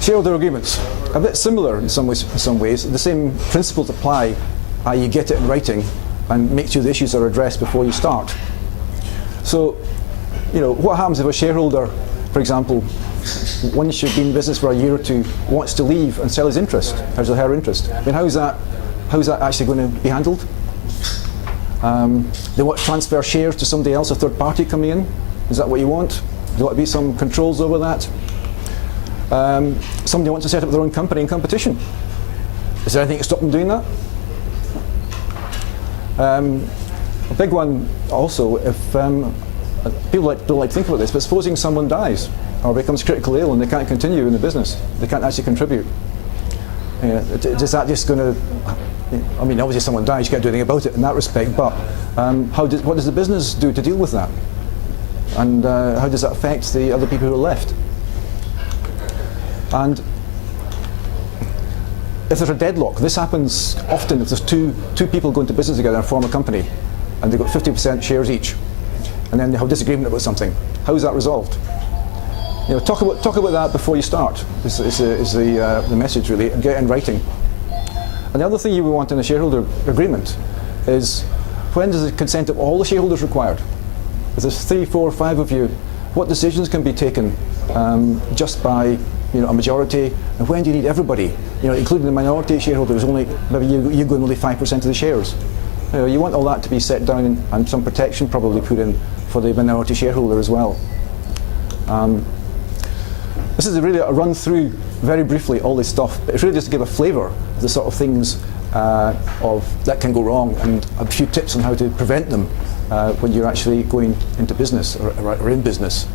Shareholder agreements, a bit similar in some ways. The same principles apply, you get it in writing and make sure the issues are addressed before you start. So, what happens if a shareholder, for example, once you've been in business for a year or two, wants to leave and sell his interest, his or her interest? I mean, how's that actually going to be handled? They want to transfer shares to somebody else, a third party coming in. Is that what you want? There ought to be some controls over that. Somebody wants to set up their own company in competition. Is there anything to stop them doing that? A big one also, if people don't like to think about this, but supposing someone dies or becomes critically ill and they can't continue in the business, they can't actually contribute. Is that just going to, I mean, obviously someone dies, you can't do anything about it in that respect, but what does the business do to deal with that? And how does that affect the other people who are left? And if there's a deadlock, this happens often if there's two people go into business together and form a company, and they've got 50% shares each, and then they have a disagreement about something. How is that resolved? Talk about that before you start. Is the message really, and get it in writing. And the other thing you would want in a shareholder agreement is, when does the consent of all the shareholders required? If there's 3, 4, 5 of you, what decisions can be taken just by a majority, and when do you need everybody, including the minority shareholders? Only maybe you go in only 5% of the shares. You want all that to be set down, and some protection probably put in for the minority shareholder as well. This is really a run through very briefly all this stuff, but it's really just to give a flavour of the sort of things that can go wrong, and a few tips on how to prevent them when you're actually going into business or in business.